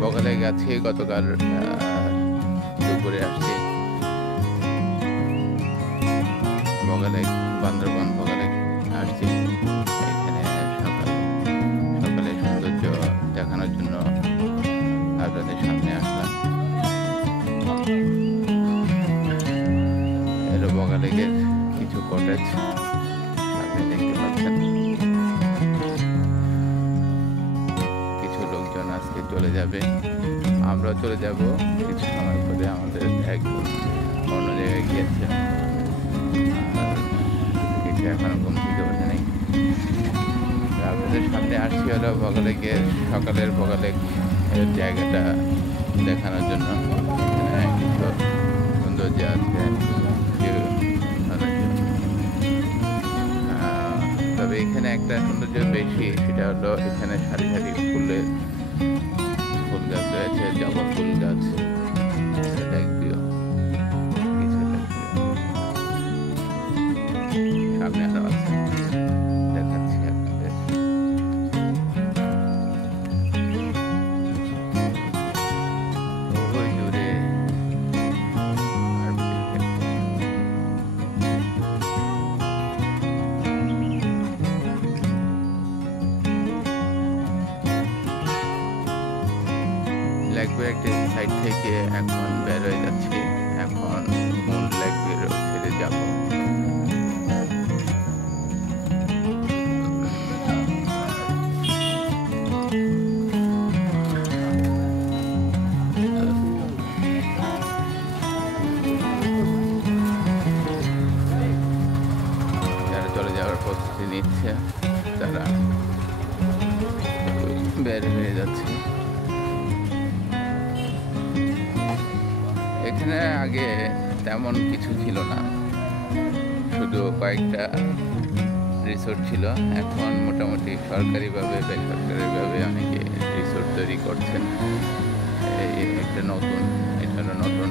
বগালে গেছি গতকাল দুপুরে আসছি বগালে, বান্দরবান বগালে আসছি। এখানে সকালে সৌন্দর্য দেখানোর জন্য আপনাদের সামনে আসলাম। এলো বগালেগের কিছু কটেজ আপনি দেখতে পাচ্ছেন। কিছু লোকজন আজকে চলে যাবে, আমরাও চলে যাব কিছু সময় পরে। আমাদের একদম অন্য জায়গায় গিয়েছে, কিছু এখনো ঘুম থেকে ওঠে নেই। আপনাদের সামনে আসছি হলো বগালেগের সকালের বগালেগ জায়গাটা দেখানোর জন্য। কিছু সৌন্দর্য আছে, তবে এখানে একটা সৌন্দর্য বেশি, সেটা হলো এখানে সারি সারি ফুল গাছ রয়েছে, জবা ফুল গাছ। সামনে আরো আছে, দেখাচ্ছি আপনাদের। ওই দূরে লেকভিউয়ের সাইড থেকে এখন বের হয়ে যাচ্ছি। এখন মূল লেকভিউ ছেড়ে যাব। যারা চলে যাওয়ার প্রস্তুতি নিচ্ছে তারা বের হয়ে যাচ্ছে। এখানে আগে তেমন কিছু ছিল না, শুধু কয়েকটা রিসোর্ট ছিল। এখন মোটামুটি সরকারিভাবে বেসরকারিভাবে অনেকে রিসোর্ট তৈরি করছে। এটা নতুন